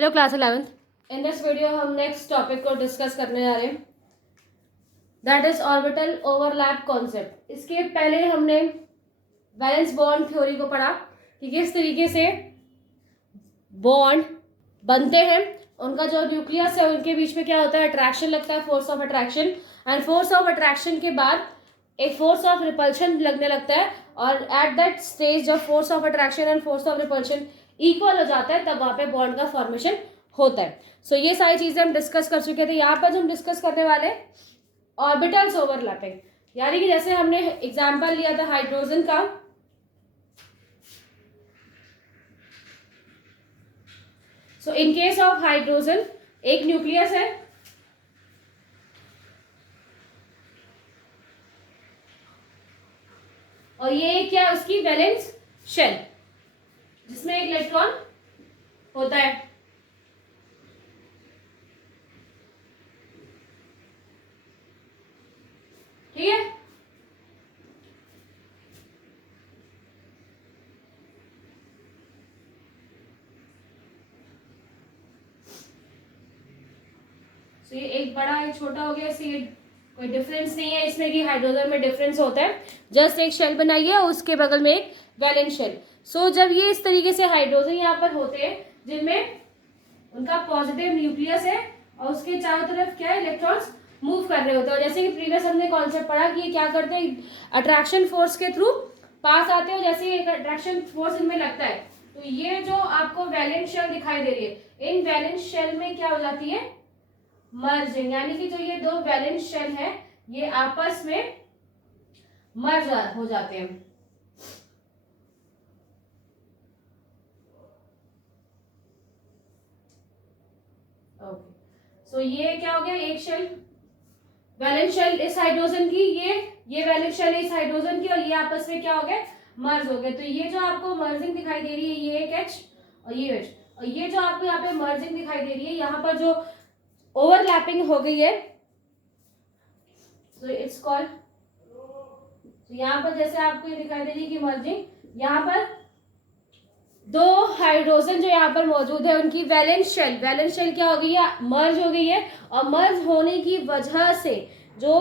Hello class 11th। In this video हम next topic को discuss करने जा रहे हैं, that is orbital overlap concept. इसके पहले हमने वैलेंस बॉन्ड थ्योरी को पढ़ा कि किस तरीके से बॉन्ड बनते हैं, उनका जो न्यूक्लियस है उनके बीच में क्या होता है, अट्रैक्शन लगता है, force of attraction, and force of attraction के बाद एक फोर्स ऑफ रिपल्शन लगने लगता है, और एट दैट स्टेज जब force of attraction and force of repulsion equal हो जाता है तब वहां पे बॉन्ड का फॉर्मेशन होता है। सो ये सारी चीजें हम डिस्कस कर चुके थे। यहाँ पर हम डिस्कस करने वाले ऑर्बिटल्स ओवरलैपिंग, यानी कि जैसे हमने एग्जांपल लिया था हाइड्रोजन का। सो इन केस ऑफ हाइड्रोजन एक न्यूक्लियस है और ये क्या उसकी वैलेंस शेल जिसमें एक इलेक्ट्रॉन होता है। ठीक है, तो ये एक बड़ा एक छोटा हो गया, इससे कोई डिफरेंस नहीं है इसमें कि हाइड्रोजन में डिफरेंस होता है। जस्ट एक शेल बनाइए और उसके बगल में एक वैलेंस शेल। सो जब ये इस तरीके से हाइड्रोजन यहाँ पर होते हैं जिनमें उनका पॉजिटिव न्यूक्लियस है और उसके चारों तरफ क्या है, इलेक्ट्रॉन्स मूव कर रहे होते हैं। और जैसे कि प्रीवियस हमने कॉन्सेप्ट पढ़ा कि ये क्या करते हैं, अट्रैक्शन फोर्स के थ्रू पास आते हैं। जैसे एक अट्रैक्शन फोर्स इनमें लगता है तो ये जो आपको वैलेंस शेल दिखाई दे रही है, इन वैलेंस शेल में क्या हो जाती है, मर्जिंग, यानी कि जो ये दो वैलेंस शेल है ये आपस में मर्ज हो जाते हैं। ओके, सो ये क्या हो गया, एक शेल वैलेंस शेल इस हाइड्रोजन की, ये वैलेंस शेल इस हाइड्रोजन की, और ये आपस में क्या हो गए, मर्ज हो गए। तो ये जो आपको मर्जिंग दिखाई दे रही है, ये एक H और ये H, और ये जो आपको यहाँ पे मर्जिंग दिखाई दे रही है, यहाँ पर जो ओवरलैपिंग हो गई है, सो इट्स कॉल्ड, तो यहाँ पर जैसे आपको ये दिखाई दे रही है कि मर्जिंग, यहाँ पर दो हाइड्रोजन जो यहाँ पर मौजूद है उनकी वैलेंस शेल क्या हो गई है, मर्ज हो गई है। और मर्ज होने की वजह से जो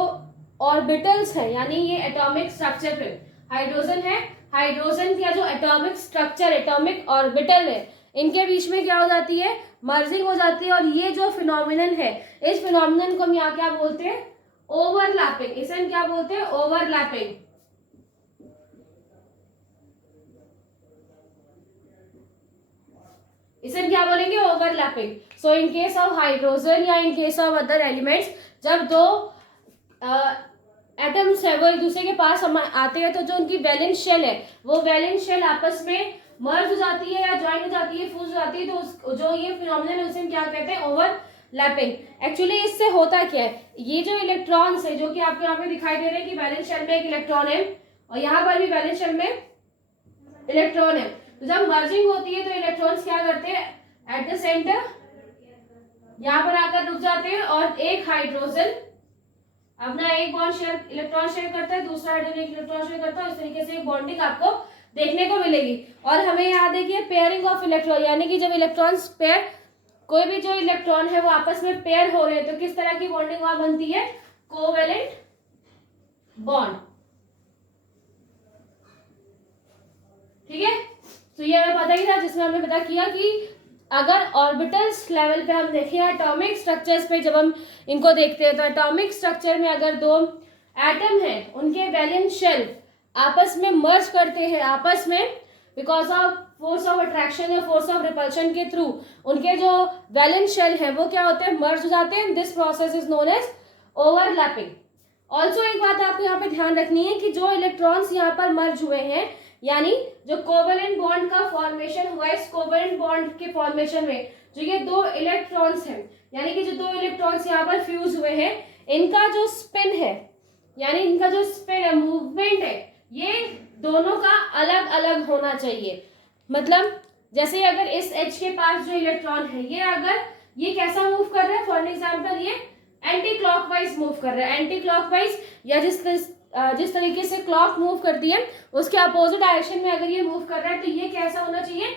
ऑर्बिटल्स है, यानी ये एटॉमिक स्ट्रक्चर पे हाइड्रोजन है, हाइड्रोजन का जो एटॉमिक स्ट्रक्चर, एटॉमिक ऑर्बिटल है, इनके बीच में क्या हो जाती है, मर्जिंग हो जाती है। और ये जो फिनोमिनन है, इस फिनोमिनन को हम यहाँ क्या बोलते हैं, ओवरलैपिंग। इसे हम क्या बोलते हैं, ओवरलैपिंग। इसे क्या बोलेंगे, overlapping. So in case of hydrogen या in case of other elements, जब दो एटम्स है वो एक दूसरे के पास आते हैं तो जो उनकी वैलेंस शेल है वो वैलेंस शेल आपस में मर्ज हो जाती है या ज्वाइन हो जाती है, फ्यूज हो जाती है। तो जो ये फिनोमिनन है उसे हम क्या कहते हैं, ओवरलैपिंग। एक्चुअली इससे होता क्या है, ये जो इलेक्ट्रॉन्स है जो कि आपको यहाँ पे दिखाई दे रहे हैं कि वैलेंस शेल में एक इलेक्ट्रॉन है और यहाँ पर भी वैलेंस शेल में इलेक्ट्रॉन है, तो जब मर्जिंग होती है तो इलेक्ट्रॉन्स क्या करते हैं, एट द सेंटर यहाँ पर आकर रुक जाते हैं और एक हाइड्रोजन अपना एक बॉन्ड शेयर, इलेक्ट्रॉन शेयर करता है, दूसरा हाइड्रोजन एक इलेक्ट्रॉन शेयर करता है। इस तरीके से एक बॉन्डिंग आपको देखने को मिलेगी। और हमें याद है कि पेयरिंग ऑफ इलेक्ट्रॉन, यानी कि जब इलेक्ट्रॉन्स पेयर, कोई भी जो इलेक्ट्रॉन है वो आपस में पेयर हो रहे हैं तो किस तरह की बॉन्डिंग वहां बनती है, कोवेलेंट बॉन्ड। ठीक है, तो ये हमें पता ही था, जिसमें हमने पता किया कि अगर ऑर्बिटल्स लेवल पे हम देखें, एटॉमिक स्ट्रक्चर्स पे जब हम इनको देखते हैं तो एटॉमिक स्ट्रक्चर में अगर दो एटम हैं उनके वैलेंस शेल आपस में मर्ज करते हैं, आपस में because of force of attraction या फोर्स ऑफ रिपल्शन के थ्रू उनके जो वैलेंस शेल है वो क्या होते हैं, मर्ज हो जाते हैं। This process is known as overlapping. Also एक बात आपको यहाँ पे ध्यान रखनी है कि जो इलेक्ट्रॉन्स यहाँ पर मर्ज हुए हैं, यानी जो कोवेलेंट बॉन्ड का फॉर्मेशन हुआ है, इस कोवेलेंट बॉन्ड के फॉर्मेशन में जो ये दो इलेक्ट्रॉन्स हैं, यानी कि जो दो इलेक्ट्रॉन्स यहाँ पर फ्यूज हुए हैं, इनका जो स्पिन है, यानी इनका जो स्पिन है, मूवमेंट है, ये दोनों का अलग अलग होना चाहिए। मतलब जैसे अगर इस H के पास जो इलेक्ट्रॉन है ये अगर ये कैसा मूव कर रहा है, फॉर एग्जाम्पल ये एंटी क्लॉकवाइज मूव कर रहा है, एंटी क्लॉकवाइज या जिस तरीके से क्लॉक मूव करती है उसके अपोजिट डायरेक्शन में अगर ये मूव कर रहा है तो ये कैसा होना चाहिए,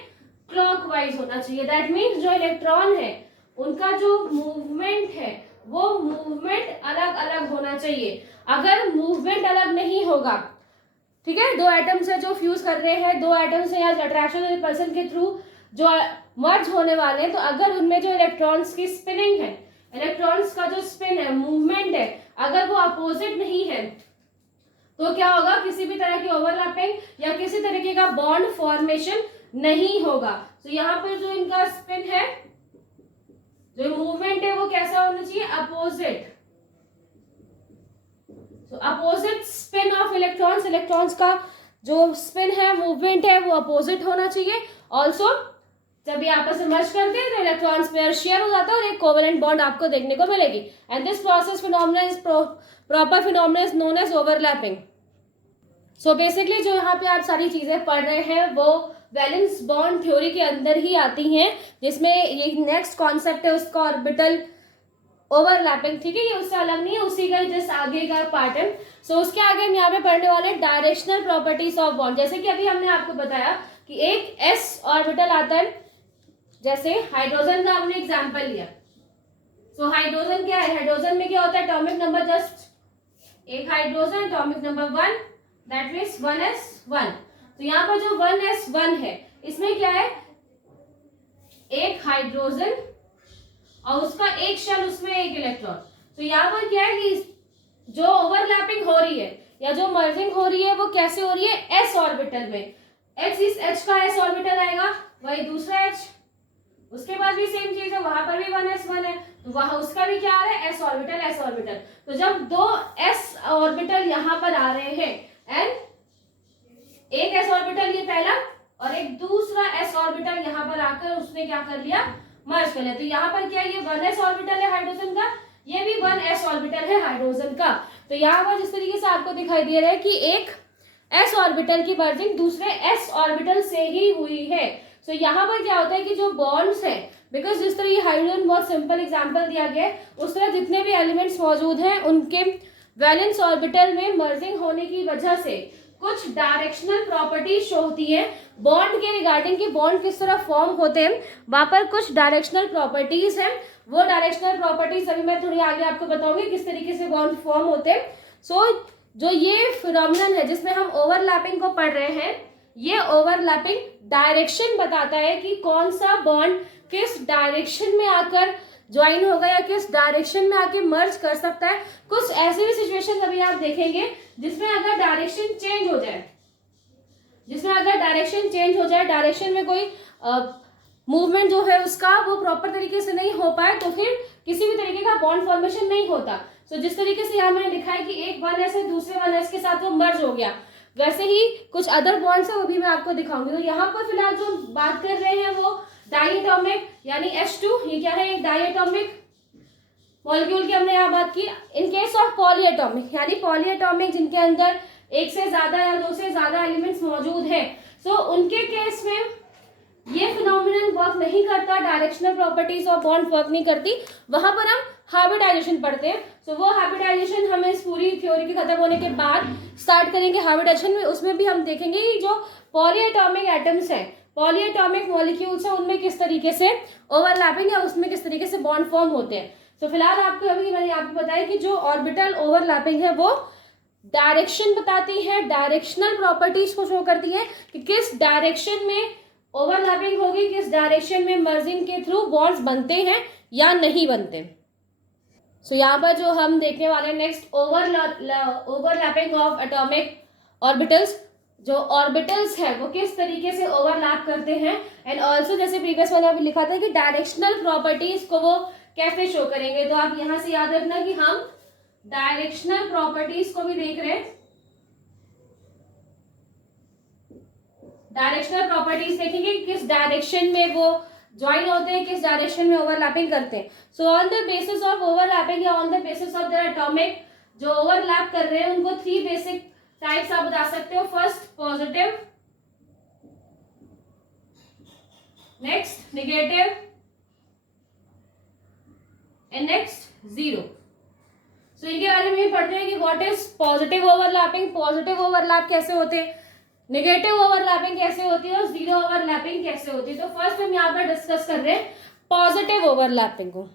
क्लॉकवाइज होना चाहिए। दैट मीन्स जो इलेक्ट्रॉन है उनका जो मूवमेंट है वो मूवमेंट अलग अलग होना चाहिए। अगर मूवमेंट अलग नहीं होगा, ठीक है, दो एटम्स है जो फ्यूज कर रहे हैं, दो एटम्स है या अट्रैक्शन और रिपल्सन के थ्रू जो मर्ज होने वाले हैं, तो अगर उनमें जो इलेक्ट्रॉन्स की स्पिनिंग है, इलेक्ट्रॉन्स का जो स्पिन है, मूवमेंट है, अगर वो अपोजिट नहीं है तो क्या होगा, किसी भी तरह की ओवरलैपिंग या किसी तरीके का बॉन्ड फॉर्मेशन नहीं होगा। तो यहाँ पर जो इनका स्पिन है, जो मूवमेंट है वो कैसा होना चाहिए, अपोजिट। तो opposite spin off electrons, electrons का जो स्पिन है, मूवमेंट है, वो अपोजिट होना चाहिए। ऑल्सो जब ये आपस में मर्ज करते हैं तो इलेक्ट्रॉन्स पेयर शेयर हो जाता है और एक कोवेलेंट बॉन्ड आपको देखने को मिलेगी। And this process phenomena is proper phenomena is known as overlapping. So basically जो यहाँ पे आप सारी चीजें पढ़ रहे हैं वो वैलेंस बॉन्ड थ्योरी के अंदर ही आती हैं, जिसमें ये नेक्स्ट कॉन्सेप्ट है उसका ऑर्बिटल ओवरलैपिंग, ठीक है, ये उससे अलग नहीं है, उसी का जस्ट आगे का पार्ट है। सो उसके आगे हम यहाँ पे पढ़ने वाले डायरेक्शनल प्रॉपर्टीज ऑफ बॉन्ड। जैसे कि अभी हमने आपको बताया कि एक एस ऑर्बिटल आता है, जैसे हाइड्रोजन का हमने एग्जांपल लिया। सो हाइड्रोजन क्या है, हाइड्रोजन में क्या होता है, एटॉमिक नंबर जस्ट एक hydrogen, atomic number 1, that means 1s1। तो यहाँ पर जो 1s1 है इसमें क्या है, एक हाइड्रोजन और उसका एक शेल, उसमें एक इलेक्ट्रॉन। तो यहाँ पर क्या है कि जो ओवरलैपिंग हो रही है या जो मर्जिंग हो रही है वो कैसे हो रही है, एस ऑर्बिटल में। H का एस ऑर्बिटल आएगा, वही दूसरा H, उसके बाद भी सेम चीज है, वहां पर भी 1s1 है, तो वहां उसका भी क्या आ रहा है, एस ऑर्बिटल, एस ऑर्बिटल। तो जब दो एस ऑर्बिटल यहाँ पर आ रहे हैं एंड एक एस ऑर्बिटल ये पहला और एक दूसरा एस ऑर्बिटल यहाँ पर आकर उसने क्या कर लिया, मर्ज कर लिया। तो यहाँ पर क्या, ये 1s ऑर्बिटल है हाइड्रोजन का, ये भी 1s ऑर्बिटल है हाइड्रोजन का। तो यहाँ पर जिस तरीके से आपको दिखाई दे रहा है कि एक एस ऑर्बिटल की मर्जिंग दूसरे एस ऑर्बिटल से ही हुई है। सो यहाँ पर क्या होता है कि जो बॉन्ड्स है, बिकॉज जिस तरह ये हाइड्रोजन बहुत सिंपल एग्जांपल दिया गया है, उस तरह जितने भी एलिमेंट्स मौजूद हैं उनके वैलेंस ऑर्बिटल में मर्जिंग होने की वजह से कुछ डायरेक्शनल प्रॉपर्टीज शो होती है बॉन्ड के रिगार्डिंग, कि बॉन्ड किस तरह फॉर्म होते हैं, वहां पर कुछ डायरेक्शनल प्रॉपर्टीज हैं। वो डायरेक्शनल प्रॉपर्टीज अभी मैं थोड़ी आगे आपको बताऊंगी किस तरीके से बॉन्ड फॉर्म होते हैं। सो जो ये फिनोमिनन है जिसमें हम ओवरलैपिंग को पढ़ रहे हैं, ये ओवरलैपिंग डायरेक्शन बताता है कि कौन सा बॉन्ड किस डायरेक्शन में आकर ज्वाइन होगा या किस डायरेक्शन में आके मर्ज कर सकता है। कुछ ऐसे भी सिचुएशन अभी आप देखेंगे जिसमें अगर डायरेक्शन चेंज हो जाए, डायरेक्शन में कोई मूवमेंट जो है उसका वो प्रॉपर तरीके से नहीं हो पाए, तो फिर किसी भी तरीके का बॉन्ड फॉर्मेशन नहीं होता। सो जिस तरीके से यहाँ मैंने लिखा है कि एक 1s है दूसरे 1s के साथ वो मर्ज हो गया, वैसे ही कुछ अदर बॉन्ड्स है वो भी मैं आपको दिखाऊंगी। तो यहाँ पर फिलहाल जो बात कर रहे हैं वो डाइएटॉमिक यानी H2, ये क्या है, एक डाइएटॉमिक मॉलिक्यूल की हमने यहाँ बात की। इन केस ऑफ पॉलीएटॉमिक यानी पॉलीएटॉमिक जिनके अंदर एक से ज्यादा या दो से ज्यादा एलिमेंट्स मौजूद है, सो उनके केस में ये फिनोमिनन वर्क नहीं करता, directional properties of bond work नहीं करती, वहां पर हम हाइब्रिडाइजेशन पढ़ते हैं। सो वो हाइब्रिडाइजेशन हमें इस पूरी थ्योरी के खत्म होने के बाद स्टार्ट करेंगे हाइब्रिडाइजेशन में। उसमें भी हम देखेंगे कि जो पॉलीएटॉमिक एटम्स हैं, पॉलीएटॉमिक मॉलिक्यूल्स हैं, उनमें किस तरीके से ओवरलैपिंग या उसमें किस तरीके से बॉन्ड फॉर्म होते हैं। तो फिलहाल आपको अभी मैंने आपको बताया कि जो ऑर्बिटल ओवरलैपिंग है वो डायरेक्शन बताती है, डायरेक्शनल प्रॉपर्टीज को शो करती है कि किस डायरेक्शन में ओवरलैपिंग होगी, किस डायरेक्शन में मर्जिंग के थ्रू बॉन्ड्स बनते हैं या नहीं बनते। सो यहाँ पर जो हम देखने वाले next overlapping of atomic orbitals, जो ऑर्बिटल्स है वो किस तरीके से ओवरलैप करते हैं, एंड ऑल्सो जैसे प्रीवियस मैंने अभी लिखा था कि डायरेक्शनल प्रॉपर्टीज को वो कैसे शो करेंगे। तो आप यहाँ से याद रखना कि हम डायरेक्शनल प्रॉपर्टीज को भी देख रहे हैं, डायरेक्शनल प्रॉपर्टीज देखेंगे किस डायरेक्शन में वो ज्वाइन होते हैं, किस डायरेक्शन में ओवरलैपिंग करते हैं। So on the basis of overlapping या on the basis of their atomic जो ओवरलैप कर रहे हैं उनको 3 बेसिक टाइप्स आप बता सकते हो। First positive, next negative and next zero. So इनके बारे में पढ़ते हैं कि what is positive overlapping, positive overlap कैसे होते हैं, नेगेटिव ओवरलैपिंग कैसे होती है और जीरो ओवरलैपिंग कैसे होती है। तो फर्स्ट हम यहाँ पर डिस्कस कर रहे हैं पॉजिटिव ओवरलैपिंग को।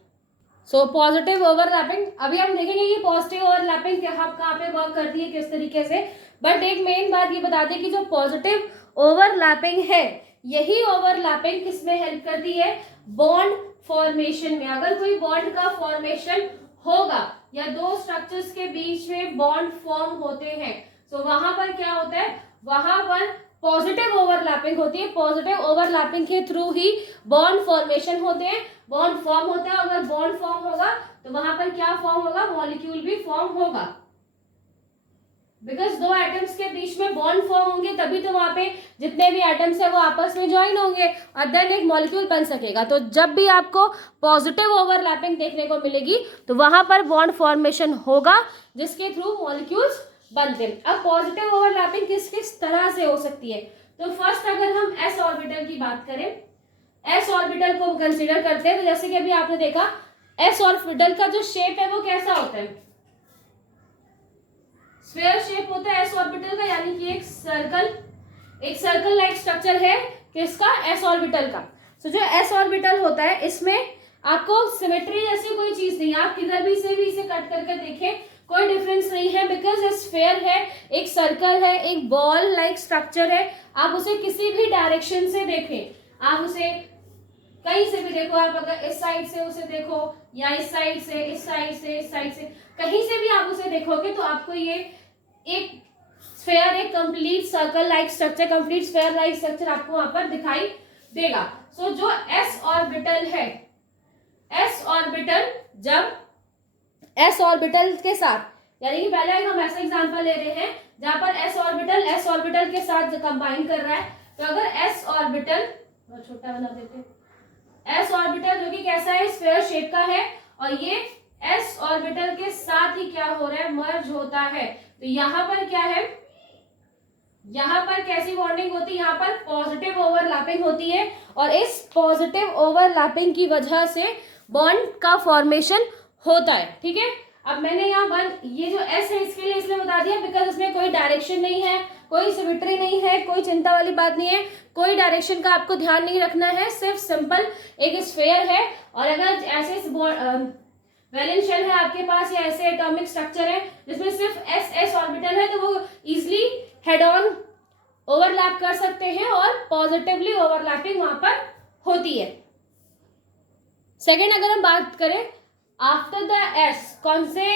सो पॉजिटिव ओवरलैपिंग अभी हम देखेंगे कि पॉजिटिव ओवरलैपिंग कहाँ पे वर्क करती है, किस तरीके से। बट एक मेन बात ये बता दें कि जो पॉजिटिव ओवरलैपिंग है, यही ओवरलैपिंग किसमें हेल्प करती है, बॉन्ड फॉर्मेशन में। अगर कोई बॉन्ड का फॉर्मेशन होगा या दो स्ट्रक्चर्स के बीच में बॉन्ड फॉर्म होते हैं, तो वहां पर क्या होता है, वहां पर पॉजिटिव ओवरलैपिंग होती है। पॉजिटिव ओवरलैपिंग के थ्रू ही बॉन्ड फॉर्मेशन होते हैं, बॉन्ड फॉर्म होता है। अगर बॉन्ड फॉर्म होगा तो वहां पर क्या फॉर्म होगा, मॉलिक्यूल भी फॉर्म होगा। बिकॉज दो एटम्स के बीच में बॉन्ड फॉर्म होंगे तभी तो वहां पे जितने भी एटम्स है वो आपस में ज्वाइन होंगे और देन एक मॉलिक्यूल बन सकेगा। तो जब भी आपको पॉजिटिव ओवरलैपिंग देखने को मिलेगी तो वहां पर बॉन्ड फॉर्मेशन होगा जिसके थ्रू मॉलिक्यूल्स बनते हैं। अब पॉजिटिव ओवरलैपिंग किस किस तरह से हो सकती है, तो फर्स्ट अगर हम एस ऑर्बिटल की बात करें, एस ऑर्बिटल को कंसीडर करते हैं। तो जैसे कि अभी आपने देखा एस ऑर्बिटल का जो शेप है वो कैसा होता है, स्फीयर शेप होता है एस ऑर्बिटल का, यानी कि एक सर्कल लाइक स्ट्रक्चर है किसका, एस ऑर्बिटल का। तो जो एस ऑर्बिटल होता है इसमें आपको सिमेट्री जैसी कोई चीज नहीं, आप किधर भी से भी इसे कट करके देखें कोई डिफरेंस नहीं है। बिकॉज ये स्फीयर है, एक सर्कल है, एक बॉल लाइक स्ट्रक्चर है। आप उसे किसी भी डायरेक्शन से देखें, आप उसे कहीं से भी देखो, आप अगर इस साइड से उसे देखो या इस साइड से, इस साइड से, इस साइड से, कहीं से भी आप उसे देखोगे तो आपको ये एक स्फीयर, एक complete circle like structure, complete sphere like structure आपको वहां पर दिखाई देगा। सो जो एस ऑर्बिटल है, एस ऑर्बिटल जब एस ऑर्बिटल के साथ, यानी कि पहले हम ऐसा एग्जांपल ले रहे हैं जहां पर एस ऑर्बिटल के साथ कंबाइन कर रहा है। तो अगर एस ऑर्बिटल, छोटा बना देते हैं, एस ऑर्बिटल जो कि कैसा है, स्फीयर शेप का है और ये एस ऑर्बिटल के साथ ही क्या हो रहा है, मर्ज होता है। तो यहां पर क्या है, यहां पर कैसी बॉन्डिंग होती है, यहाँ पर पॉजिटिव ओवरलैपिंग होती है और इस पॉजिटिव ओवरलैपिंग की वजह से बॉन्ड का फॉर्मेशन होता है। ठीक है, अब मैंने यहाँ ये जो एस है इसके लिए इसलिए बता दिया बिकॉज इसमें कोई डायरेक्शन नहीं है, कोई सिमेट्री नहीं है, कोई चिंता वाली बात नहीं है, कोई डायरेक्शन का आपको ध्यान नहीं रखना है, सिर्फ सिंपल एक स्फीयर है। और अगर ऐसे वैलेंस शेल है आपके पास या ऐसे एटॉमिक स्ट्रक्चर है जिसमें सिर्फ एस एस ऑर्बिटल है तो वो इजिली हेड ऑन ओवरलैप कर सकते हैं और पॉजिटिवली ओवरलैपिंग वहां पर होती है। सेकेंड अगर हम बात करें आफ्टर द एस कौन से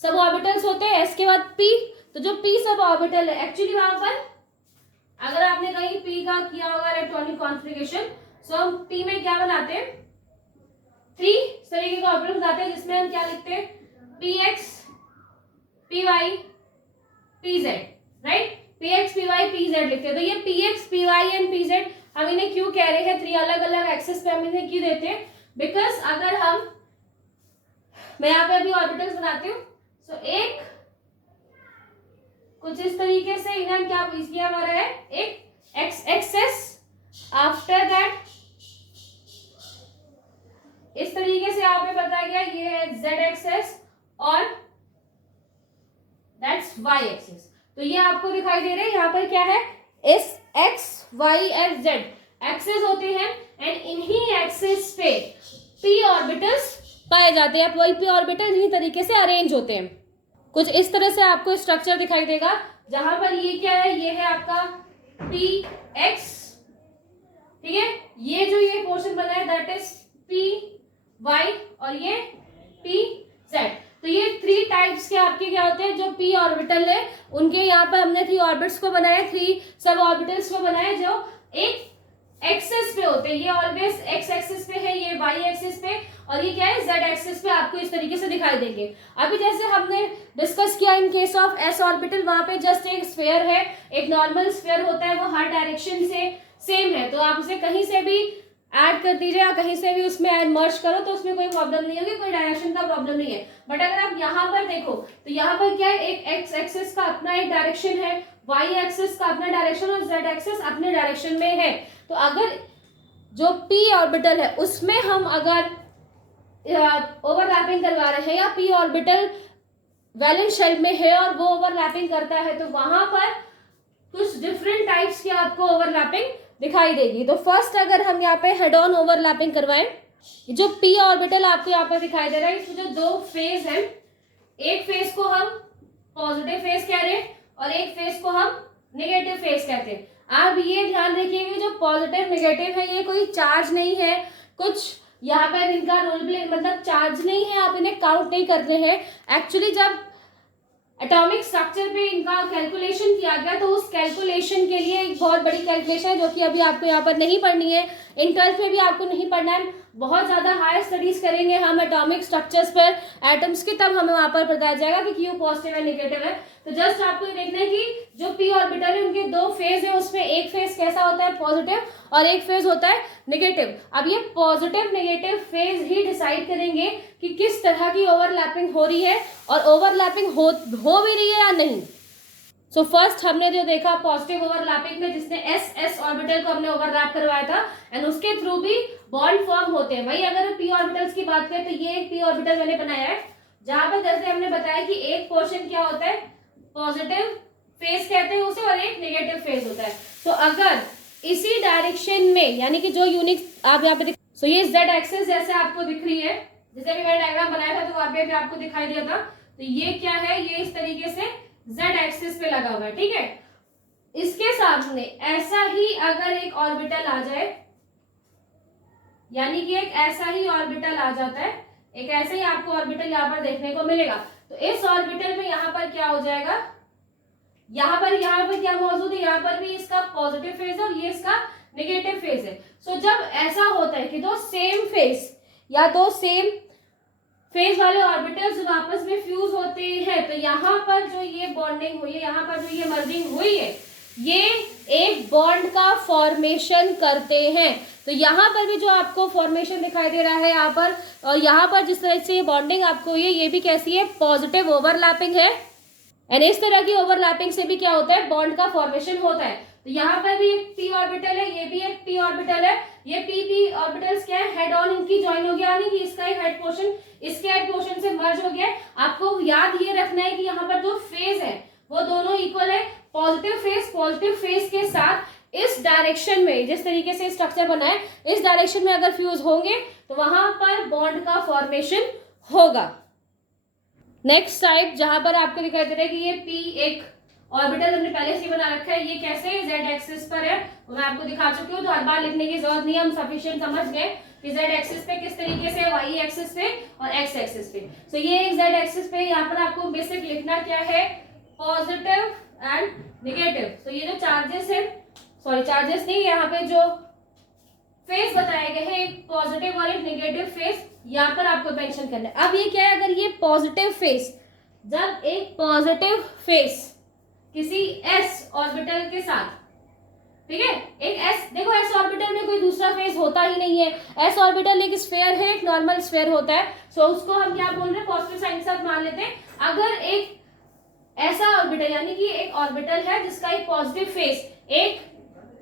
सब ऑर्बिटल्स होते हैं, एस के बाद पी। तो जो पी सब ऑर्बिटल है एक्चुअली वहां पर अगर आपने कहीं पी का किया होगा इलेक्ट्रॉनिक कॉन्फ़िगरेशन, सो हम पी में क्या बनाते हैं, 3 तरीके का ऑर्बिटल बनाते हैं जिसमें हम क्या लिखते हैं, P X P Y P Z, right, P X P Y P Z लिखते हैं। तो ये P X P Y and P Z हम इन्हें क्यों कह रहे हैं, 3 अलग अलग एक्सिस पे हम इन्हें क्यों देते हैं, बिकॉज अगर हम, मैं यहाँ पे अभी ऑर्बिटल्स बनाती हूँ। सो एक कुछ इस तरीके से इन्हें क्या किया हुआ है, एक एक्स एक्सेस, आफ्टर दैट इस तरीके से यहाँ पे बताया गया ये है जेड एक्सेस और दैट्स वाई एक्सेस। तो ये आपको दिखाई दे रहे हैं यहाँ पर क्या है, इस X Y and Z axes होते हैं एंड इन्हीं एक्सेस पे पी ऑर्बिटल्स पाए जाते हैं। वही पी ऑर्बिटल इन्हीं तरीके से अरेंज होते हैं। कुछ इस तरह से आपको स्ट्रक्चर दिखाई देगा जहां पर ये क्या है, ये है आपका पी एक्स, ठीक है, ये जो ये पोर्शन बना है दैट इज पी वाई और ये पी जेड। तो ये 3 टाइप्स के आपके क्या होते हैं, जो पी ऑर्बिटल है उनके यहाँ पर हमने 3 ऑर्बिट्स को बनाया, 3 सब ऑर्बिटल्स को बनाया जो एक एक्सिस पे होते हैं। ये ऑलवेज एक्स एक्सिस पे है, ये वाई एक्सिस पे और ये क्या है, जेड एक्सिस पे आपको इस तरीके से दिखाई देंगे। अभी जैसे हमने डिस्कस किया इन केस ऑफ एस ऑर्बिटल, वहां पे जस्ट एक स्फीयर है, एक नॉर्मल स्फीयर होता है, वो हर डायरेक्शन से सेम है। तो आप उसे कहीं से भी ऐड कर दीजिए या कहीं से भी उसमें ऐड मर्ज करो तो उसमें कोई प्रॉब्लम नहीं होगी, कोई डायरेक्शन का प्रॉब्लम नहीं है। बट अगर आप यहाँ पर देखो तो यहाँ पर क्या है, एक एक्स एक्सिस का अपना एक डायरेक्शन है, वाई एक्सिस का अपना डायरेक्शन और जेड एक्सिस अपने डायरेक्शन में है। तो अगर जो पी ऑर्बिटल है उसमें हम अगर ओवरलैपिंग करवा रहे हैं या पी ऑर्बिटल वैलेंस शेल में है और वो ओवरलैपिंग करता है तो वहां पर कुछ डिफरेंट टाइप्स की आपको ओवरलैपिंग दिखाई देगी। तो फर्स्ट अगर हम यहाँ पे हेड ऑन ओवरलैपिंग करवाएं, जो पी ऑर्बिटल आपको यहाँ पर दिखाई दे रहा है, इसमें जो दो फेज है, एक फेज को हम पॉजिटिव फेज कह रहे हैं और एक फेज को हम नेगेटिव फेज कहते हैं। आप ये ध्यान रखिएगा जो पॉजिटिव नेगेटिव है ये कोई चार्ज नहीं है, कुछ यहाँ पर इनका रोल प्ले मतलब चार्ज नहीं है, आप इन्हें काउंट नहीं करते हैं। एक्चुअली जब एटॉमिक स्ट्रक्चर पे इनका कैलकुलेशन किया गया तो उस कैलकुलेशन के लिए एक बहुत बड़ी कैलकुलेशन है जो कि अभी आपको यहाँ पर नहीं पढ़नी है, इंटरेस्ट में भी आपको नहीं पढ़ना है। बहुत ज़्यादा हायर स्टडीज करेंगे हम एटॉमिक स्ट्रक्चर्स पर एटम्स के, तब हमें वहाँ पर बताया जाएगा कि क्यों पॉजिटिव है नेगेटिव है। तो जस्ट आपको देखना है कि जो पी ऑर्बिटल है उनके दो फेज है, उसमें एक फेज कैसा होता है पॉजिटिव और एक फेज होता है नेगेटिव। अब ये पॉजिटिव नेगेटिव फेज ही डिसाइड करेंगे कि किस तरह की ओवरलैपिंग हो रही है और ओवरलैपिंग हो भी रही है या नहीं। सो फर्स्ट हमने जो देखा पॉजिटिव ओवरलैपिंग में जिसने एस एस ऑर्बिटल को हमने ओवरलैप करवाया था एंड उसके थ्रू भी बॉन्ड फॉर्म होते हैं। वही अगर पी ऑर्बिटल्स की बात करें तो ये एक पी ऑर्बिटल मैंने बनाया है जहां पर जैसे हमने बताया कि एक पोर्शन क्या होता है पॉजिटिव फेज कहते हैं उसे और एक नेगेटिव फेज होता है। तो अगर इसी डायरेक्शन में यानी कि जो यूनिट आप यहाँ पे सो ये जेड एक्सिस जैसे आपको दिख रही है, जैसे भी मैंने डायग्राम बनाया था तो वहां पे भी आपको दिखाई दिया था। तो ये क्या है, ये इस तरीके से जेड एक्सिस पे लगा हुआ है, ठीक है। इसके सामने ऐसा ही अगर एक ऑर्बिटल आ जाए, यानी कि एक ऐसा ही ऑर्बिटल आ जाता है, एक ऐसे ही आपको ऑर्बिटल यहाँ पर देखने को मिलेगा। तो इस ऑर्बिटल में यहाँ पर क्या हो जाएगा, यहाँ पर क्या मौजूद है, यहाँ पर भी इसका पॉजिटिव फेज है और ये इसका नेगेटिव फेज है। सो जब ऐसा होता है कि दो सेम फेज या दो सेम फेज वाले ऑर्बिटल्स जब आपस में फ्यूज होते हैं तो यहाँ पर जो ये बॉन्डिंग हुई है, यहाँ पर जो ये मर्जिंग हुई है, ये एक बॉन्ड का फॉर्मेशन करते हैं। तो यहाँ पर भी जो आपको फॉर्मेशन दिखाई दे रहा है यहाँ पर, और यहाँ पर जिस तरह से ये बॉन्डिंग आपको हुई है ये भी कैसी है, पॉजिटिव ओवरलैपिंग है। एंड इस तरह की ओवरलैपिंग से भी क्या होता है, बॉन्ड का फॉर्मेशन होता है। तो यहाँ पर भी एक पी ऑर्बिटल है, ये भी एक पी ऑर्बिटल है। ये पी ऑर्बिटल्स क्या है, हेड ऑन इनकी ज्वाइन हो गया, यानी कि इसका एक हेड पोर्शन इसके हेड पोर्शन से मर्ज हो गया। आपको याद ये रखना है कि यहाँ पर जो फेज है वो दोनों इक्वल है। पॉजिटिव फेज के साथ इस डायरेक्शन में जिस तरीके से स्ट्रक्चर बना है, इस डायरेक्शन में अगर फ्यूज होंगे तो वहां पर बॉन्ड का फॉर्मेशन होगा। नेक्स्ट टाइप जहां पर आपको दिखाई दे रहा है कि ये पी एक ऑर्बिटल हमने पहले से बना रखा है, ये कैसे जेड एक्सिस पर है वो मैं आपको दिखा चुकी हूँ, तो हर बार लिखने की जरूरत नहीं है, हम सफिशिएंट समझ गए कि जेड एक्सिस पे किस तरीके से, वाई एक्सिस पे और एक्स एक्सिस पे। सो ये एक जेड एक्सिस पे यहाँ पर आपको बेसिक लिखना क्या है, पॉजिटिव एंड नेगेटिव। तो ये जो चार्जेस है, सॉरी चार्जेस नहीं, यहाँ पे जो फेज बताए गए हैं एक पॉजिटिव और एक नेगेटिव फेज, यहाँ पर आपको मेंशन करना है। अब ये क्या है, अगर ये पॉजिटिव फेज, जब एक पॉजिटिव फेज किसी एस ऑर्बिटल के साथ, ठीक है, एक एस, देखो एस ऑर्बिटल में कोई दूसरा फेज होता ही नहीं है, एस ऑर्बिटल एक स्फीयर है, एक नॉर्मल स्फीयर होता है। सो उसको हम क्या बोल रहे हैं, पॉजिटिव साइन के साथ मान लेते हैं। अगर एक ऐसा ऑर्बिटल यानी कि एक ऑर्बिटल है जिसका एक पॉजिटिव फेज एक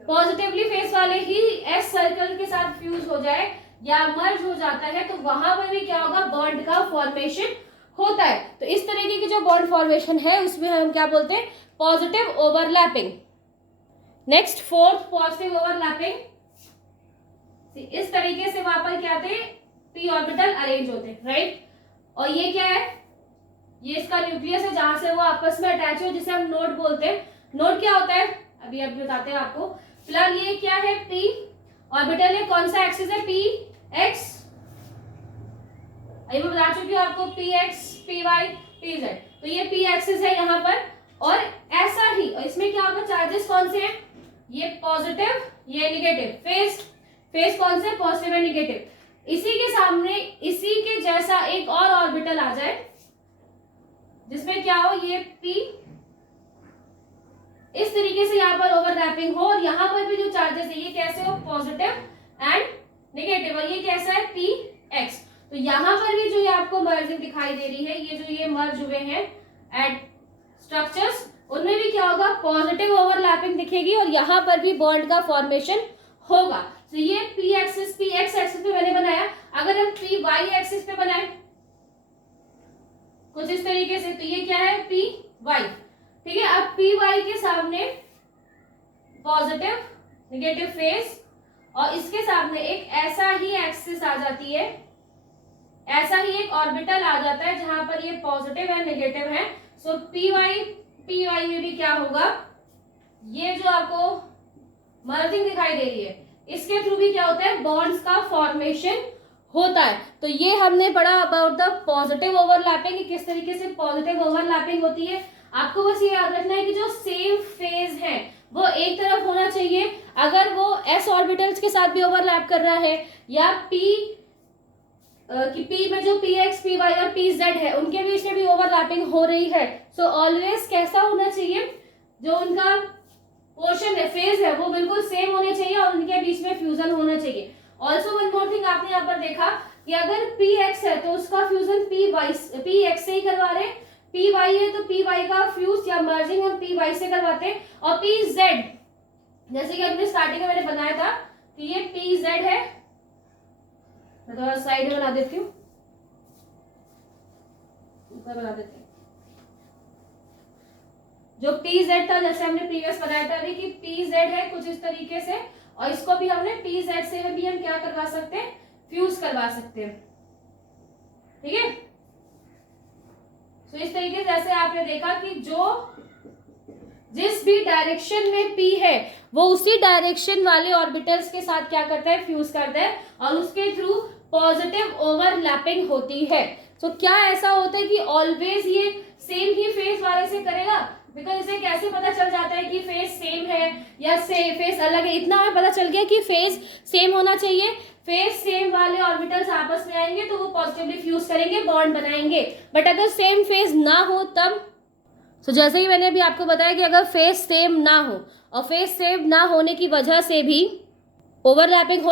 पॉजिटिवली फेज वाले ही एस सर्कल के साथ फ्यूज हो जाए या मर्ज हो जाता है तो वहां पर भी क्या होगा, बॉन्ड का फॉर्मेशन होता है। तो इस तरीके की जो बॉन्ड फॉर्मेशन है उसमें हम क्या बोलते हैं, positive overlapping. Next fourth positive overlapping, इस तरीके से वहां पर क्या थे, पी ऑर्बिटल अरेंज होते हैं, राइट। और ये क्या है, ये इसका न्यूक्लियस है जहां से वो आपस में अटैच हो, जिसे हम नोड बोलते हैं। नोड क्या होता है अभी बताते हैं आपको। फिलहाल ये क्या है, पी ऑर्बिटल है, कौन सा एक्सिस है, पी एक्स, मैं बता चुकी हूँ आपको, P X P Y P Z. तो ये पी एक्सिस है यहाँ पर, और ऐसा ही, और इसमें क्या होगा, चार्जेस कौन से हैं, ये पॉजिटिव ये नेगेटिव, फेज कौन से, पॉजिटिव है नेगेटिव। इसी के सामने इसी के जैसा एक और ऑर्बिटल आ जाए जिसमें क्या हो, ये पी इस तरीके से यहाँ पर ओवरलैपिंग हो, और यहाँ पर भी जो चार्जेस है ये कैसे हो, पॉजिटिव एंड नेगेटिव, और ये कैसा है, पी एक्स। तो यहाँ पर भी जो ये आपको मर्जिंग दिखाई दे रही है, ये जो ये मर्ज हुए हैं एट स्ट्रक्चर्स, उनमें भी क्या होगा, पॉजिटिव ओवरलैपिंग दिखेगी और यहाँ पर भी बॉन्ड का फॉर्मेशन होगा। तो ये पी एक्स एक्सिस पे मैंने बनाया, अगर हम पी वाई एक्सिस पे बनाए कुछ इस तरीके से, तो ये क्या है, पी वाई, ठीक है। अब पी वाई के सामने नेगेटिव फेज, और इसके सामने एक ऐसा ही एक्सिस आ जाती है, ऐसा ही एक ऑर्बिटल आ जाता है जहां पर ये पॉजिटिव है नेगेटिव है। सो पी वाई में भी क्या होगा, ये जो आपको मर्जिंग दिखाई दे रही है इसके थ्रू भी क्या होता है, बॉन्ड्स का फॉर्मेशन होता है। तो ये हमने पढ़ा अबाउट द पॉजिटिव ओवरलैपिंग, किस तरीके से पॉजिटिव ओवरलैपिंग होती है। आपको बस ये याद रखना है कि जो सेम फेज है वो एक तरफ होना चाहिए। अगर वो s ऑर्बिटल्स के साथ भी ओवरलैप कर रहा है, या p में जो px, py और pz है उनके बीच में भी ओवरलैपिंग हो रही है, सो ऑलवेज कैसा होना चाहिए, जो उनका पोर्शन है, फेज है, वो बिल्कुल सेम होने चाहिए और उनके बीच में फ्यूजन होना चाहिए। ऑल्सो वन मोर थिंग, आपने यहाँ पर देखा कि अगर px है तो उसका फ्यूजन px से ही करवा रहे, py है तो py का फ्यूज या मर्जिंग हम py से करवाते हैं, और pz जैसे कि हमने स्टार्टिंग में मैंने बनाया था कि ये pz है, मैं थोड़ा साइड में बना देती हूँ, ऊपर बना देती हूँ। जो pz था जैसे हमने प्रीवियस बनाया था अभी कि pz है कुछ इस तरीके से, और इसको भी हमने pz से भी हम क्या करवा सकते हैं, फ्यूज करवा सकते हैं, ठीक है। तो इस तरीके से जैसे आपने देखा कि जो जिस भी डायरेक्शन में p है वो उसी डायरेक्शन वाले ऑर्बिटल्स के साथ क्या करता है, फ्यूज करता है, और उसके थ्रू पॉजिटिव ओवरलैपिंग होती है। तो क्या ऐसा होता है कि ऑलवेज ये सेम ही फेज वाले से करेगा, बिकॉज इसे कैसे पता चल जाता है कि फेज सेम है या फेज अलग है। इतना हमें पता चल गया कि फेज सेम होना चाहिए, फेज सेम वाले ऑर्बिटल्स आपस में आएंगे तो वो पॉजिटिवली फ्यूज करेंगे, बॉन्ड बनाएंगे। बट अगर सेम फेज ना हो तब, तो जैसे ही मैंने अभी आपको बताया कि अगर फेज सेम ना हो, और फेज सेम ना होने की वजह से भी ओवरलैपिंग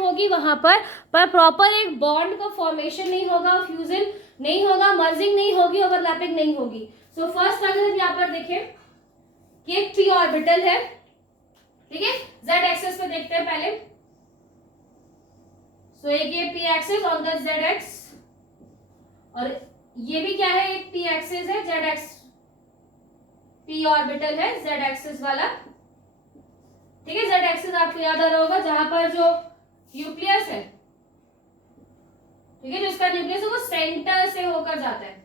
होगी वहां पर प्रॉपर एक बॉन्ड का फॉर्मेशन नहीं होगा, फ्यूजन नहीं होगा, मर्जिंग नहीं होगी, ओवरलैपिंग नहीं होगी। सो फर्स्ट अगर हम यहाँ पर देखें कि एक p ऑर्बिटल है, ठीक है, z एक्सिस पे देखते हैं पहले। सो एक ये p axis on the z x, और ये भी क्या है, एक p एक्सिस है, z एक्स p ऑर्बिटल है z एक्सिस वाला, ठीक है। z एक्सिस आपको याद आ रहा होगा जहां पर जो न्यूक्लियस है, ठीक है, जो इसका न्यूक्लियस है वो सेंटर से होकर जाता है,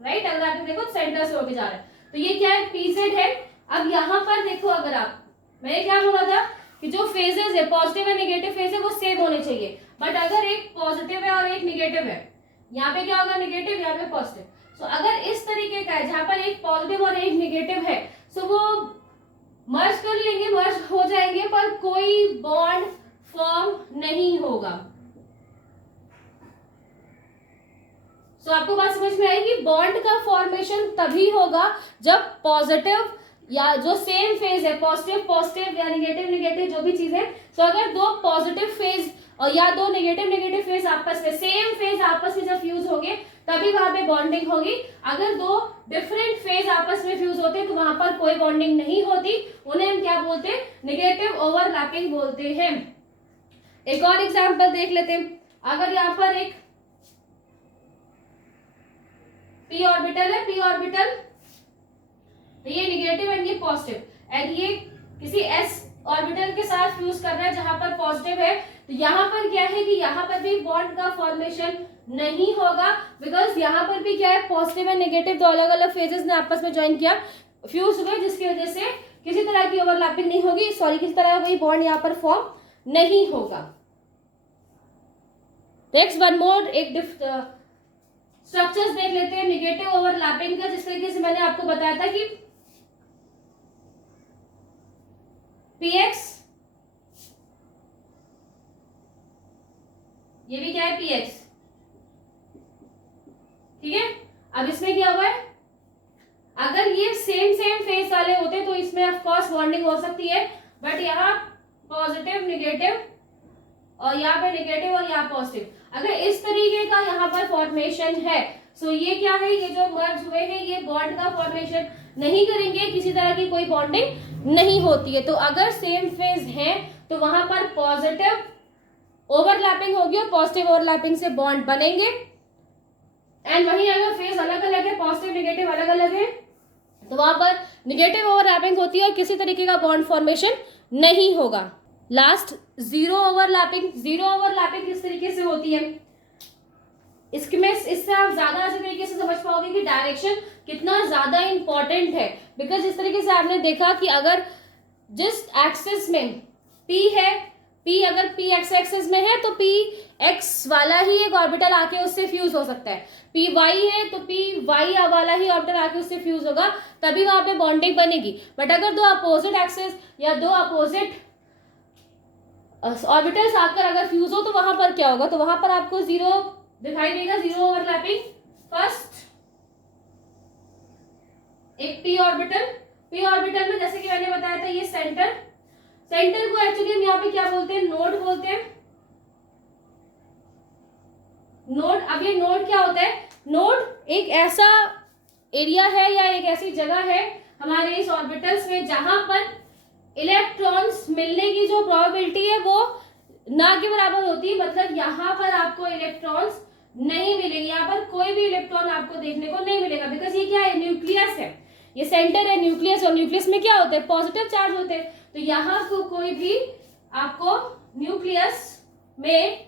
राइट। अगर आपने देखो सेंटर से होकर जा रहा है, तो ये क्या है, pz है। अब यहाँ पर देखो, अगर आप, मैंने क्या बोला था कि जो फेजेस है, पॉजिटिव और नेगेटिव फेज है, वो सेम होने चाहिए। बट अगर एक पॉजिटिव है और एक नेगेटिव है, यहाँ पे क्या होगा, नेगेटिव, यहाँ पे पॉजिटिव। सो अगर इस तरीके का है जहां पर एक पॉजिटिव और एक नेगेटिव है, सो वो मर्ज कर लेंगे, मर्ज हो जाएंगे, पर कोई बॉन्ड फॉर्म नहीं होगा। सो आपको बात समझ में आई कि बॉन्ड का फॉर्मेशन तभी होगा जब पॉजिटिव या जो सेम फेज है, पॉजिटिव या नेगेटिव जो भी चीज है, तो अगर दो पॉजिटिव फेज और या दो नेगेटिव फेज आपस में, सेम फेज आपस में जब फ्यूज होंगे तभी वहां पे बॉन्डिंग होगी। अगर दो डिफरेंट फेज आपस में फ्यूज होते तो वहां पर कोई बॉन्डिंग नहीं होती, उन्हें हम क्या बोलते हैं, नेगेटिव ओवरलैपिंग बोलते हैं। एक और एग्जांपल देख लेते हैं। अगर यहाँ पर एक p ऑर्बिटल है, p ऑर्बिटल, ये नेगेटिव एंड ये पॉजिटिव, एंड ये किसी s ऑर्बिटल के साथ फ्यूज कर रहा है जहां पर पॉजिटिव है, तो यहाँ पर क्या है कि यहाँ पर भी बॉन्ड का फॉर्मेशन नहीं होगा, बिकॉज यहाँ पर भी क्या है, पॉजिटिव एंड नेगेटिव दो अलग अलग फेजेस ने आपस में ज्वाइन किया, फ्यूज हुए, जिसकी वजह से किसी तरह की ओवरलैपिंग नहीं होगी, किसी तरह का कोई बॉन्ड यहाँ पर फॉर्म नहीं होगा। नेक्स्ट वन मोर एक स्ट्रक्चर्स देख लेते हैं नेगेटिव ओवरलैपिंग का। जिस तरीके से मैंने आपको बताया था कि px, ये भी क्या है, px, ठीक है। अब इसमें क्या हुआ है, अगर ये सेम फेज वाले होते तो इसमें ऑफ कोर्स बॉन्डिंग हो सकती है, बट यहाँ पॉजिटिव नेगेटिव और यहाँ पे नेगेटिव और यहाँ पॉजिटिव, अगर इस तरीके का यहाँ पर फॉर्मेशन है, सो ये क्या है, ये जो मर्ज हुए हैं ये बॉन्ड का फॉर्मेशन नहीं करेंगे, किसी तरह की कोई बॉन्डिंग नहीं होती है। तो अगर सेम फेज है तो वहां पर पॉजिटिव ओवरलैपिंग होगी और पॉजिटिव ओवरलैपिंग से बॉन्ड बनेंगे, एंड वहीं अगर फेज अलग अलग है, पॉजिटिव नेगेटिव अलग अलग है, तो वहां पर नेगेटिव ओवरलैपिंग होती है और किसी तरीके का बॉन्ड फॉर्मेशन नहीं होगा। Last zero overlapping. Zero overlapping किस तरीके से होती है, इससे आप ज्यादा अच्छे तरीके से समझ पाओगे कि डायरेक्शन कितना ज्यादा इंपॉर्टेंट है। बिकॉज जिस तरीके से आपने देखा कि अगर जिस एक्सिस में P है, P अगर P एक्स एक्सिस में है तो P एक्स वाला ही एक ऑर्बिटल आके उससे फ्यूज हो सकता है। P वाई है तो P वाई वाला ही ऑर्बिटल आके उससे फ्यूज होगा, तभी वहां पे बॉन्डिंग बनेगी। बट अगर दो अपोजिट एक्सिस या दो अपोजिट ऑर्बिटल्स आकर अगर फ्यूज हो तो वहां पर क्या होगा, तो वहां पर आपको जीरो दिखाई देगा, जीरो ओवरलैपिंग। फर्स्ट एक p ऑर्बिटल में जैसे कि मैंने बताया था ये सेंटर को एक्चुअली हम यहाँ पे क्या बोलते हैं, नोड बोलते हैं। नोड, अब ये नोड क्या होता है, नोड एक ऐसा एरिया है या एक ऐसी जगह है हमारे इस ऑर्बिटल्स में जहां पर इलेक्ट्रॉन्स मिलने की जो प्रोबेबिलिटी है वो ना के बराबर होती है। मतलब यहाँ पर आपको इलेक्ट्रॉन्स नहीं मिलेंगे, यहाँ पर कोई भी इलेक्ट्रॉन आपको देखने को नहीं मिलेगा। बिकॉज ये क्या है, न्यूक्लियस है, ये सेंटर है न्यूक्लियस, और न्यूक्लियस में क्या होता है, पॉजिटिव चार्ज होते हैं। तो यहाँ को कोई भी आपको न्यूक्लियस में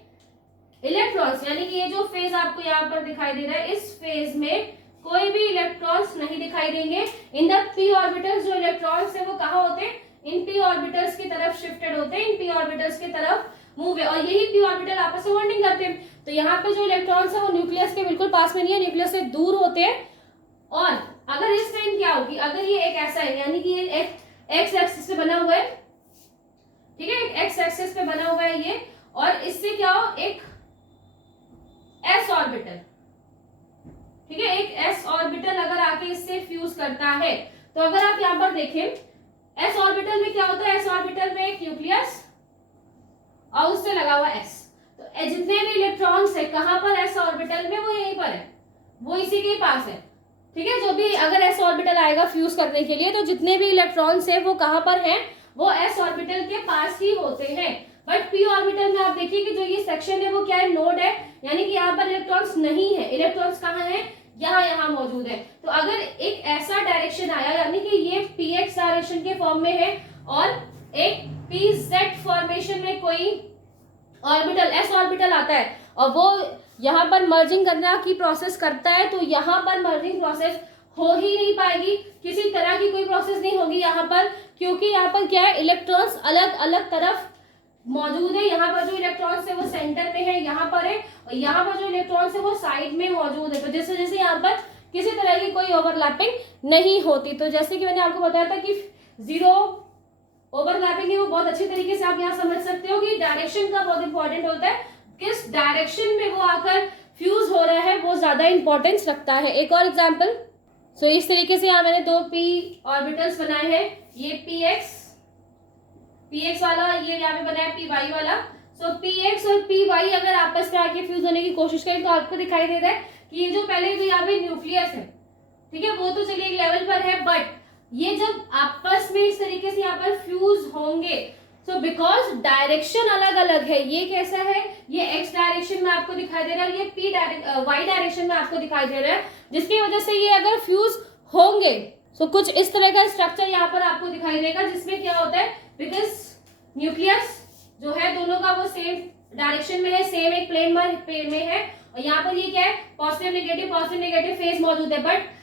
इलेक्ट्रॉन्स, यानी कि ये जो फेज आपको यहाँ पर दिखाई दे रहा है, इस फेज में कोई भी इलेक्ट्रॉन्स नहीं दिखाई देंगे। इन द p ऑर्बिटल्स जो इलेक्ट्रॉन्स है वो कहाँ होते हैं, इन p ऑर्बिटल्स की तरफ शिफ्टेड होते हैं, इन p ऑर्बिटल्स की तरफ मूव है, और यही p ऑर्बिटल आपस में बॉन्डिंग करते हैं। तो यहाँ पे जो इलेक्ट्रॉन्स है वो न्यूक्लियस के बिल्कुल पास में नहीं है, न्यूक्लियस से दूर होते हैं। और अगर इस टाइम क्या होगी, अगर ये एक ऐसा है, यानी कि ये एक एक्स एक्सिस पे बना हुआ है, ठीक है, एक एक्स एक्सिस पे बना हुआ है ये, और इससे क्या हो, एक एस ऑर्बिटल, ठीक है, एक एस ऑर्बिटल अगर आके इससे फ्यूज करता है, तो अगर आप यहाँ पर देखें एस ऑर्बिटल में क्या होता है, एस ऑर्बिटल में एक न्यूक्लियस और उससे लगा हुआ एस। तो जितने भी इलेक्ट्रॉन्स है कहां पर एस ऑर्बिटल में, वो यहीं पर है, वो इसी के पास है, ठीक है। जो भी अगर एस ऑर्बिटल आएगा फ्यूज करने के लिए, तो जितने भी इलेक्ट्रॉन्स है वो कहां पर है, वो एस ऑर्बिटल के पास ही होते हैं। बट p ऑर्बिटल में आप देखिए कि जो ये सेक्शन है वो क्या है, नोड है, यानी कि यहाँ पर इलेक्ट्रॉन्स नहीं है। इलेक्ट्रॉन्स कहाँ है, यहाँ मौजूद है। तो अगर एक ऐसा डायरेक्शन आया, यानी कि ये px डायरेक्शन के फॉर्म में है, और एक pz फॉर्मेशन में कोई ऑर्बिटल एस ऑर्बिटल आता है, और वो यहाँ पर मर्जिंग करना की प्रोसेस करता है, तो यहाँ पर मर्जिंग प्रोसेस हो ही नहीं पाएगी, किसी तरह की कोई प्रोसेस नहीं होगी यहाँ पर, क्योंकि यहाँ पर क्या है, इलेक्ट्रॉन्स अलग अलग तरफ मौजूद है। यहाँ पर जो इलेक्ट्रॉन्स है वो सेंटर में है, यहाँ पर है, और यहाँ पर जो इलेक्ट्रॉन्स है वो साइड में मौजूद है। तो जैसे जैसे यहाँ पर किसी तरह की कोई ओवरलैपिंग नहीं होती। तो जैसे कि मैंने आपको बताया था कि जीरो ओवरलैपिंग है, वो बहुत अच्छे तरीके से आप यहाँ समझ सकते हो कि डायरेक्शन का बहुत इंपॉर्टेंट होता है, किस डायरेक्शन में वो आकर फ्यूज हो रहा है वो ज्यादा इंपॉर्टेंस रखता है। एक और एग्जाम्पल, सो इस तरीके से यहाँ मैंने दो p ऑर्बिटल्स बनाए हैं, ये px वाला, ये यहाँ पे बनाया py वाला। सो px और py अगर आपस में आके फ्यूज होने की कोशिश करें तो आपको दिखाई दे रहा है कि ये जो पहले जो यहाँ पे न्यूक्लियस है, ठीक है, वो तो चलिए एक लेवल पर है, बट ये जब आपस में इस तरीके से यहाँ पर फ्यूज होंगे, सो बिकॉज डायरेक्शन अलग अलग है, ये कैसा है, ये एक्स डायरेक्शन में आपको दिखाई दे रहा है, ये वाई डायरेक्शन में आपको दिखाई दे रहा है, जिसकी वजह से ये अगर फ्यूज होंगे, सो कुछ इस तरह का स्ट्रक्चर यहाँ पर आपको दिखाई देगा, जिसमें क्या होता है, बिकॉज न्यूक्लियस जो है दोनों का वो सेम डायरेक्शन में है, सेम एक प्लेन में है, और यहाँ पर ये क्या है, पॉजिटिव नेगेटिव फेज मौजूद है, बट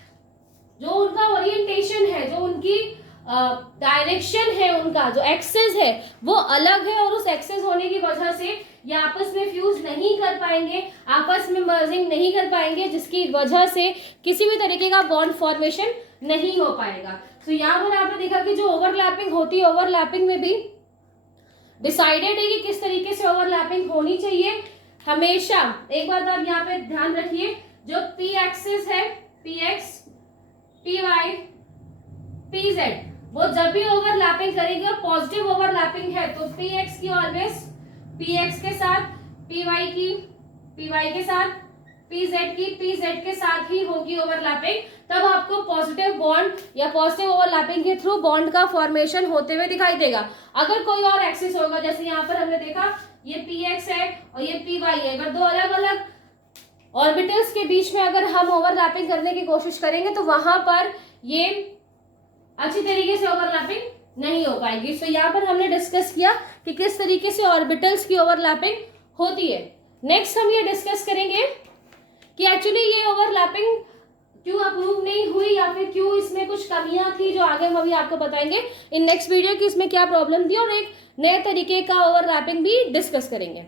जो उनका ओरिएंटेशन है, जो उनकी डायरेक्शन है, उनका जो एक्सेस है वो अलग है, और उस एक्सेस होने की वजह से ये आपस में फ्यूज नहीं कर पाएंगे, आपस में मर्जिंग नहीं कर पाएंगे, जिसकी वजह से किसी भी तरीके का बॉन्ड फॉर्मेशन नहीं हो पाएगा। तो यहाँ पर आपने देखा कि जो ओवरलैपिंग होती है, ओवरलैपिंग में भी डिसाइडेड है कि किस तरीके से ओवरलैपिंग होनी चाहिए। हमेशा एक बात आप यहाँ पे ध्यान रखिए, जो p एक्सिस है, px, py, pz, वो जब भी ओवरलैपिंग करेंगे और पॉजिटिव ओवरलैपिंग है तो px की ऑलवेज px के साथ, py की py के साथ, pz की pz के साथ ही होगी ओवरलैपिंग। तब आपको पॉजिटिव बॉन्ड या पॉजिटिव ओवरलैपिंग के थ्रू बॉन्ड का फॉर्मेशन होते हुए दिखाई देगा। अगर कोई और एक्सिस होगा, जैसे यहाँ पर हमने देखा ये px है और ये py है, अगर दो अलग अलग ऑर्बिटल्स के बीच में अगर हम ओवरलैपिंग करने की कोशिश करेंगे तो वहां पर ये अच्छी तरीके से ओवरलैपिंग नहीं हो पाएगी। सो यहाँ पर हमने डिस्कस किया कि किस तरीके से ऑर्बिटल्स की ओवरलैपिंग होती है। नेक्स्ट हम ये डिस्कस करेंगे कि एक्चुअली ये ओवरलैपिंग क्यों अप्रूव नहीं हुई या फिर क्यों इसमें कुछ कमियां थी, जो आगे हम अभी आपको बताएंगे इन नेक्स्ट वीडियो की इसमें क्या प्रॉब्लम थी, और एक नए तरीके का ओवरलैपिंग भी डिस्कस करेंगे।